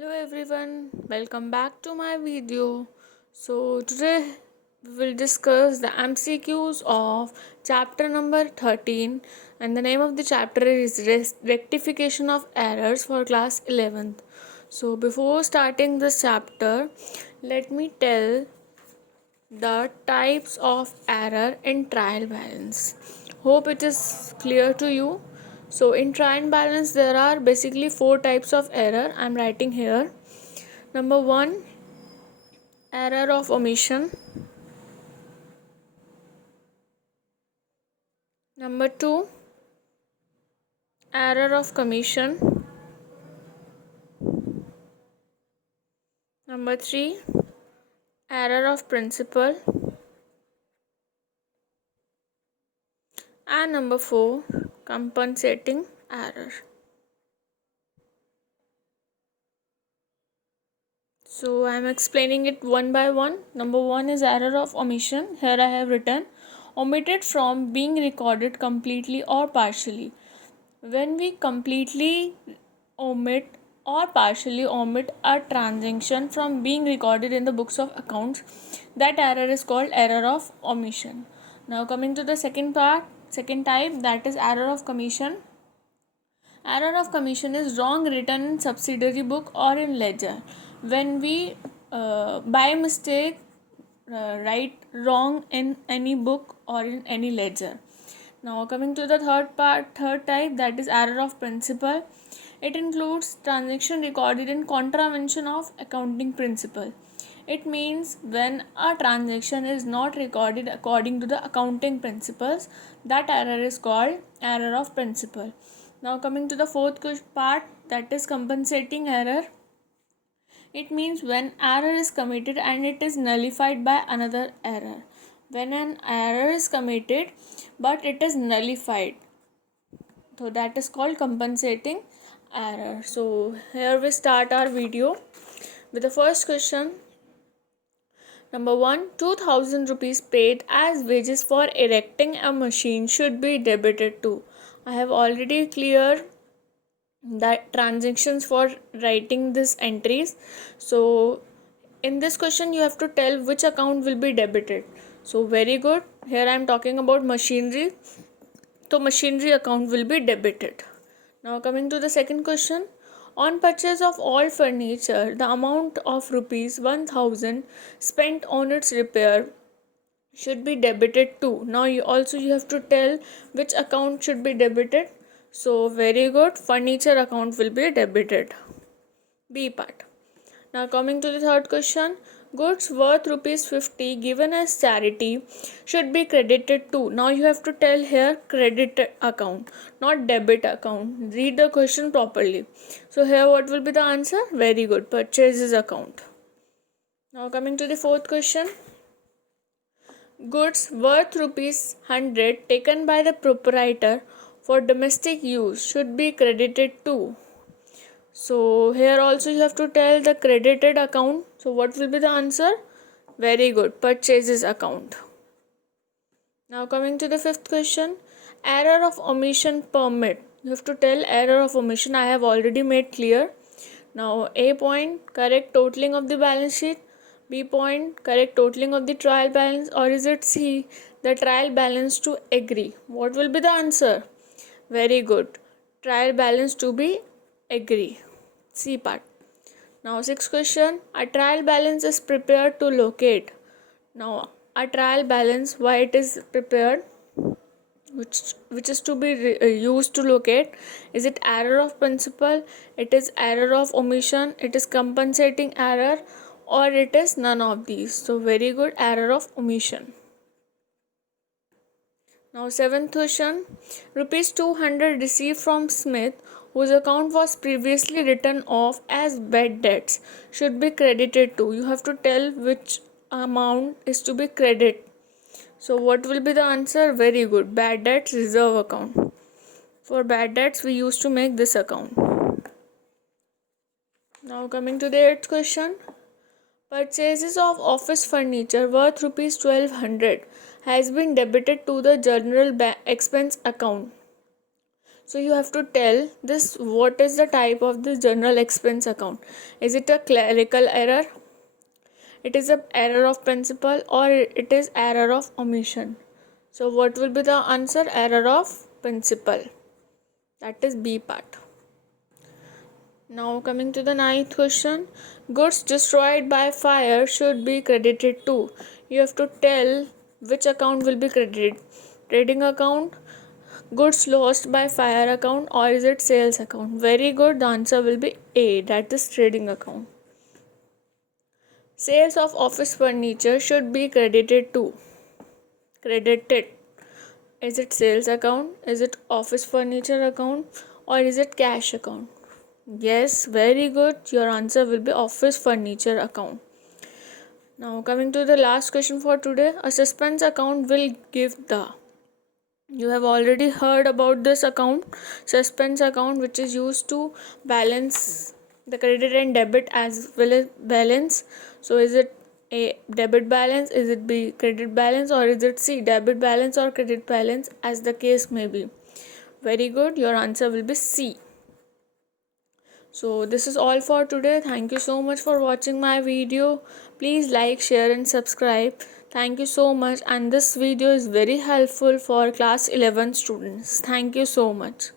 Hello everyone, welcome back to my video. So today we will discuss the MCQs of chapter number 13, and the name of the chapter is Rectification of Errors for class 11th. So before starting this chapter, let me tell the types of error in trial balance. Hope it is clear to you. So in trial balance there are basically four types of error. I'm writing here. Number 1, error of omission. Number 2, error of commission. Number 3, error of principle. And number 4, compensating error. So I am explaining it one by one. Number 1 is error of omission. Here I have written omitted from being recorded completely or partially. When we completely omit or partially omit a transaction from being recorded in the books of accounts, that error is called error of omission. Now coming to the second type, that is error of commission. Error of commission is wrong written in subsidiary book or in ledger. When we by mistake write wrong in any book or in any ledger. Now coming to the third type, that is error of principle. It includes transaction recorded in contravention of accounting principle. It means when a transaction is not recorded according to the accounting principles, that error is called error of principle. Now coming to the fourth part, that is compensating error. It means when error is committed and it is nullified by another error. When an error is committed but it is nullified, so that is called compensating error. So here we start our video with the first question. Number 1, 2000 rupees paid as wages for erecting a machine should be debited to. I have already cleared that transactions for writing these entries. So in this question you have to tell which account will be debited. So very good. Here I am talking about machinery. So machinery account will be debited. Now coming to the second question. On purchase of all furniture, the amount of rupees 1000 spent on its repair should be debited to. Now you have to tell which account should be debited. So very good, furniture account will be debited. B part. Now coming to the third question, goods worth rupees 50 given as charity should be credited to. Now you have to tell here credit account, not debit account. Read the question properly. So here what will be the answer? Very good, purchases account. Now coming to the fourth question, goods worth rupees 100 taken by the proprietor for domestic use should be credited to. So here also you have to tell the credited account. So what will be the answer? Very good, purchases account. Now coming to the fifth question, error of omission permit. You have to tell error of omission. I have already made clear. Now A point, correct totaling of the balance sheet. B point, correct totaling of the trial balance. Or is it C, the trial balance to agree? What will be the answer? Very good, trial balance to be agree. C part. Now sixth question, a trial balance is prepared to locate. Now a trial balance, why it is prepared, which is to be used to locate? Is it error of principle, it is error of omission, it is compensating error, or it is none of these? So very good, error of omission. Now seventh question, rupees 200 received from Smith whose account was previously written off as bad debts should be credited to. You have to tell which amount is to be credited. So what will be the answer? Very good, bad debts reserve account. For bad debts we used to make this account. Now coming to the eighth question, purchases of office furniture worth rupees 1200 has been debited to the general expense account. So you have to tell this what is the type of this general expense account. Is it a clerical error? It is a error of principle, or it is error of omission. So what will be the answer? Error of principle. That is B part. Now coming to the ninth question. Goods destroyed by fire should be credited to. You have to tell which account will be credited. Trading account, goods lost by fire account, or is it sales account? Very good. The answer will be A. That is trading account. Sales of office furniture should be credited to. Credited. Is it sales account? Is it office furniture account? Or is it cash account? Yes, very good. Your answer will be office furniture account. Now coming to the last question for today. A suspense account will give the. You have already heard about this account, suspense account, which is used to balance the credit and debit as well as balance. So is it A, debit balance? Is it B, credit balance? Or is it C, debit balance or credit balance, as the case may be? Very good. Your answer will be C. So this is all for today. Thank you so much for watching my video. Please like, share and subscribe. Thank you so much, and this video is very helpful for class 11 students. Thank you so much.